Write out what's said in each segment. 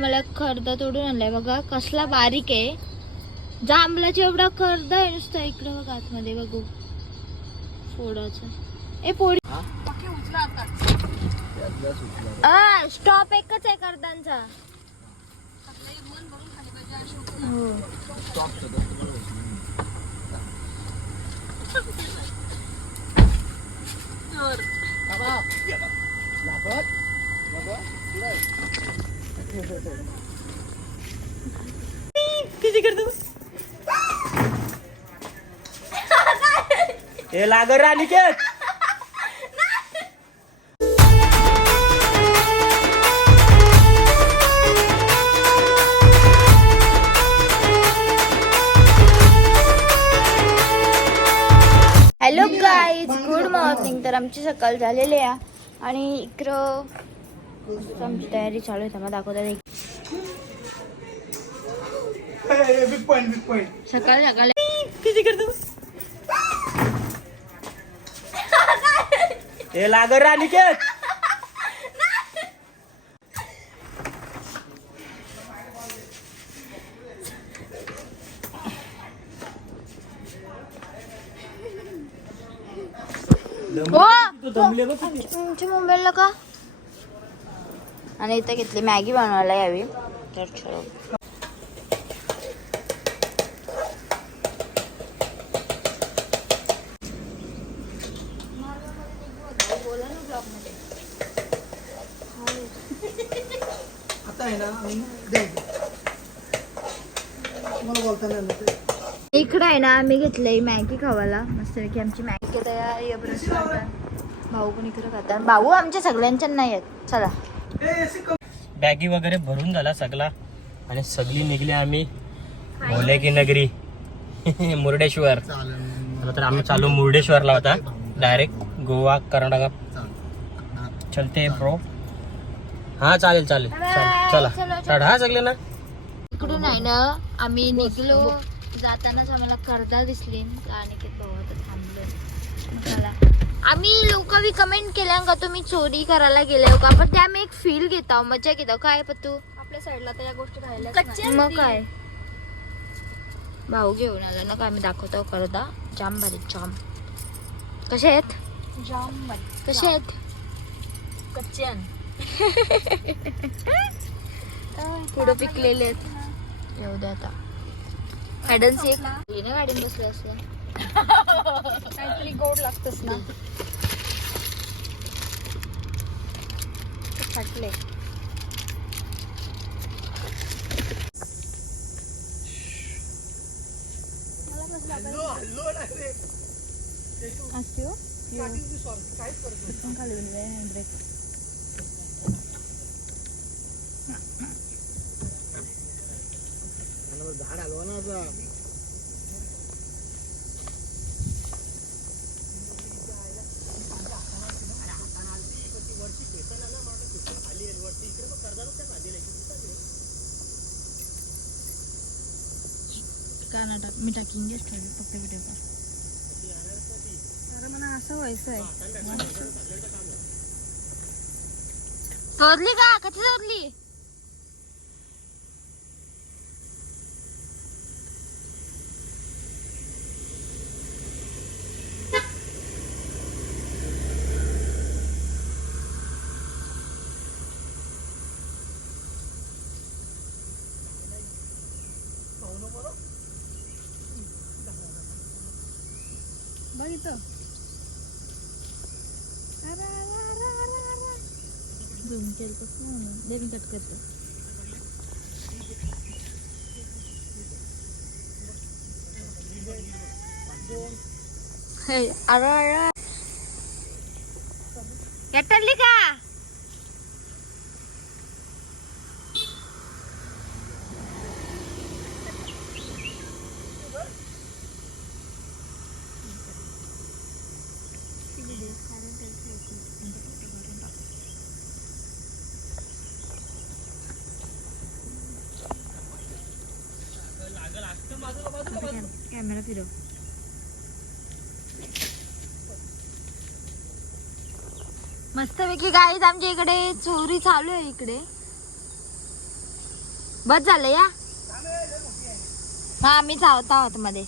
मला खर्दा तोडून आणलाय बघा. कसला बारीक आहे. जांभलाच्या एवढा खर्द आहे नुसतं इकडं बघा आतमध्ये बघू. फोडाचं ए पोडी स्टॉप एकच आहे कर्दांचा हो. हे लागर Aniket hello guys good morning तर आमची सकाळ झालेली आहे. आणि इकडं आमची तयारी चालू आहे. मला दाखवता बिग पॉइंट बिग पॉइंट सकाळ सकाळ. किती करतो? हे. तुमच्या मुंबईला का? आणि इथं घेतली मॅगी बनवायला यावी. तर चलो आहे ना आम्ही इकडं आहे ना आम्ही घेतलंय मॅगी खावायला. मस्तपैकी आमची मॅगी तयार आहे भाऊ पण इकडं खातात. भाऊ आमच्या सगळ्यांच्या नाही आहेत. चला. बॅगी वगैरे भरून झाला सगळा. आणि सगळी निघली आम्ही भोले की नगरी. मुर्डेश्वर. आता तर आम्ही चालू मुर्डेश्वरला होता डायरेक्ट गोवा कर्नाटका. चलते ब्रो हा चालेल चालेल. चालेल चला. चढ हा सगळे ना. इकडून आहे ना आम्ही निघलो. जातानाच आम्हाला कर्दा दिसली आणि ते भाऊ थांबलो. चला. आम्ही लोक बी कमेंट केल्या का तुम्ही चोरी करायला गेले हो का? पण त्या आम्ही एक फील घेता मजा घेता काय पतू? आपल्या साईडला तर या गोष्टी राहिल्या मग काय? भाऊ घेऊन आला ना का आम्ही दाखवतो करदा? जाम भारी जाम कसे आहेत? जाम कसे आहेत? कच्च्यान पुढं पिकलेले आहेत. येऊ दे आता. हॅडन सीट ये ना गाडीत बसलं असं. काहीतरी गोड लागतच ना. फाटले. असतो खाली झाड हलवा ना आता. काना टाक मी टाकीन गेस ठेवली फक्त व्हिडिओ कर अरे मला असं व्हायचं आहे शोधली का? कशी शोधली बघ इथं. झूम केलं कसं मी कट करतो. अरे अरे. गटरली का? कॅमेरा फिरव मस्तपैकी गाईज आमच्या इकडे चोरी चालू आहे इकडे. बस झालं या? हा आम्ही जात आहोत मध्ये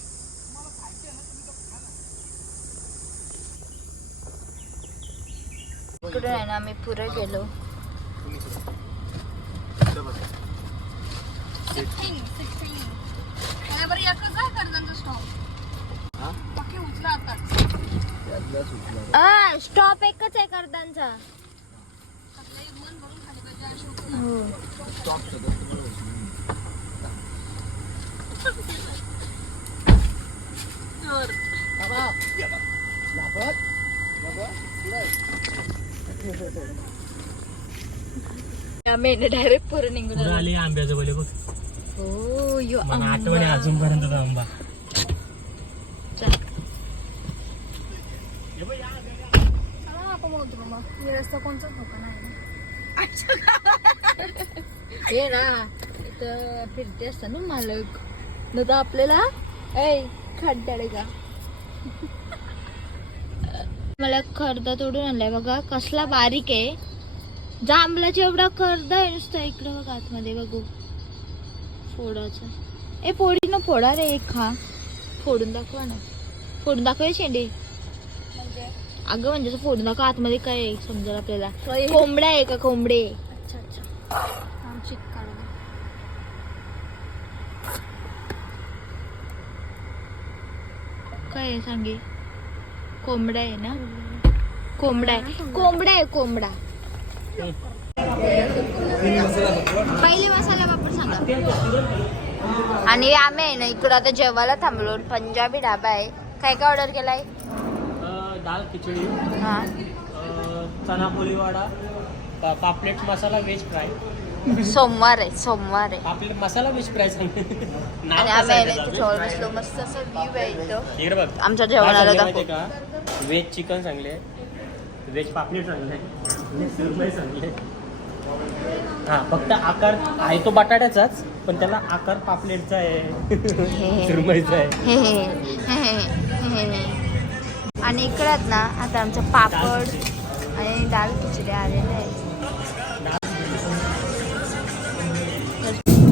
इकडे आहे ना आम्ही पुढे गेलो. कर्दांचा हो. आम्ही डायरेक्ट पुढे निघून आलो. आली आंब्याचं बोले बघ. हो यो मला आंबा. आठवणी अजूनपर्यंत तो आंबा. चल. रस्ता कोणता धोका नाही हे ना इथं फिरते असतात ना मालक न तर आपल्याला ऐ खड्ड्याडे का मला खर्दा तोडून आणलाय बघा कसला बारीक आहे. जांभलाचा एवढा खर्द आहे नुसतं इकडं बघा आतमध्ये बघू. फोडाचं ए फोडी ना फोडा रे एक खा. फोडून दाखवा ना. फोडून दाखव हे शेंडे. अगं म्हणजे असं फोडून दाखव आतमध्ये काय आहे? समजेल आपल्याला. कोंबड्या आहे का कोंबडे? अच्छा अच्छा. आमची काय आहे सांगे? कोंबडा आहे ना? कोंबडा. आहे. कोंबडा. आहे कोंबडा. पहिले मसाला वापर सांगा. आणि आम्ही आहे ना इकडं आता जेवायला थांबलो. पंजाबी ढाबा आहे. काय काय ऑर्डर केलाय? दाल खिचडी हा. अं, चना पोलीवाडा पा- पापलेट मसाला व्हेज फ्राय. सोमवार आहे सोमवार आहे. पापलेट मसाला व्हेज फ्राय आणि आम्ही आहे ना बसलो मस्त असं व्ह्यू आहे इथं. इकडे बघ. आमच्या जेवणाला दाखव. का? व्हेज चिकन सांगले. व्हेज पापलेट व्हेज सुरमई सांगले. हा फक्त आकार आहे तो बटाट्याचाच पण त्याला आकार पापलेटचा आहे. सुरमईचा आहे. आणि इकडं ना आता आमचं पापड आणि दाल खिचडी आलेलं आहे.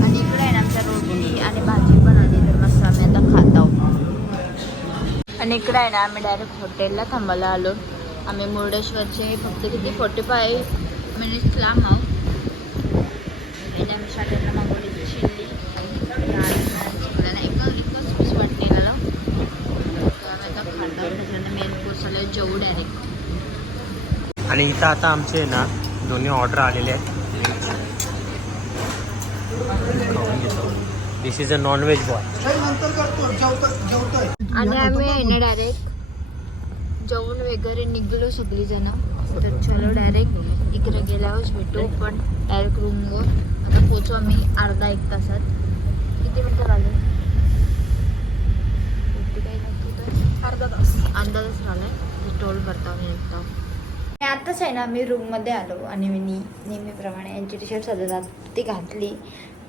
आणि इकडे आहे ना आमच्या रोटी आणि भाजी पण आली तर मस्त आम्ही आता खात. आहोत आणि इकडे आहे ना आम्ही डायरेक्ट हॉटेलला थांबायला आलो. आम्ही मुर्डेश्वरचे फक्त किती फोर्टी फाय मिनिट्स लांब आहोत. आणि आम्ही शाळेला मागवली चिल्ली एक एकच पीस वाटलेलं खाल्लं जेवू डायरेक्ट आणि इथं आता आमचे ना दोन्ही ऑर्डर आलेले आहेत. This is a non veg boy आणि आम्ही आहे ना डायरेक्ट जेवून वगैरे निघलो सगळी जण तर चलो डायरेक्ट इकडे गेल्यावर भेटू पण डायरेक्ट रूमवर आता पोचू आम्ही अर्धा एक तासात. किती मिनटं राहिले तर अर्धा अंदाजच टोल भरता मी निघतो आताच आहे ना मी रूममध्ये आलो आणि मी नेहमीप्रमाणे यांची टी शर्ट सजवतात ती घातली.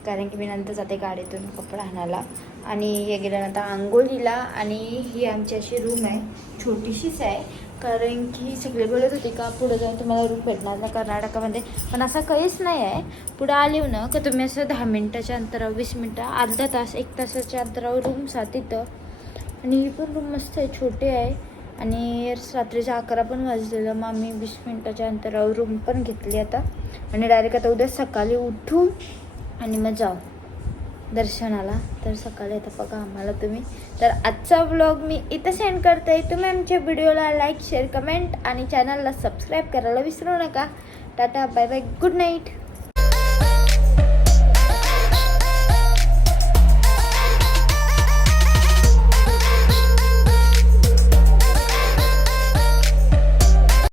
कारण की मी नंतर जाते गाडीतून कपडा आणायला. आणि हे गेल्यानंतर आंघोळीला आणि ही आमची अशी रूम आहे. छोटीशीच आहे. कारण की सगळे बोलत होते का पुढे जाऊन तुम्हाला रूम भेटणार ना कर्नाटकामध्ये. पण असं काहीच नाही आहे. पुढं आली ना का तुम्ही असं दहा मिनटाच्या अंतरावर वीस मिनटं अर्धा तास एक तासाच्या अंतरावर रूम सा तिथं. आणि ही पण रूम मस्त आहे छोटी आहे. आणि रात्रीच्या अकरा पण वाजलेलं. मग आम्ही वीस मिनटाच्या अंतरावर रूम पण घेतली आता. आणि डायरेक्ट आता उद्या सकाळी उठू आणि मग जाऊ दर्शनाला. तर सकाळी आता बघा आम्हाला तुम्ही. तर आजचा व्लॉग मी इथं सेंड करते. तुम्ही आमच्या व्हिडिओला लाईक शेअर कमेंट आणि चॅनलला सबस्क्राईब करायला विसरू नका. Tata bye bye good night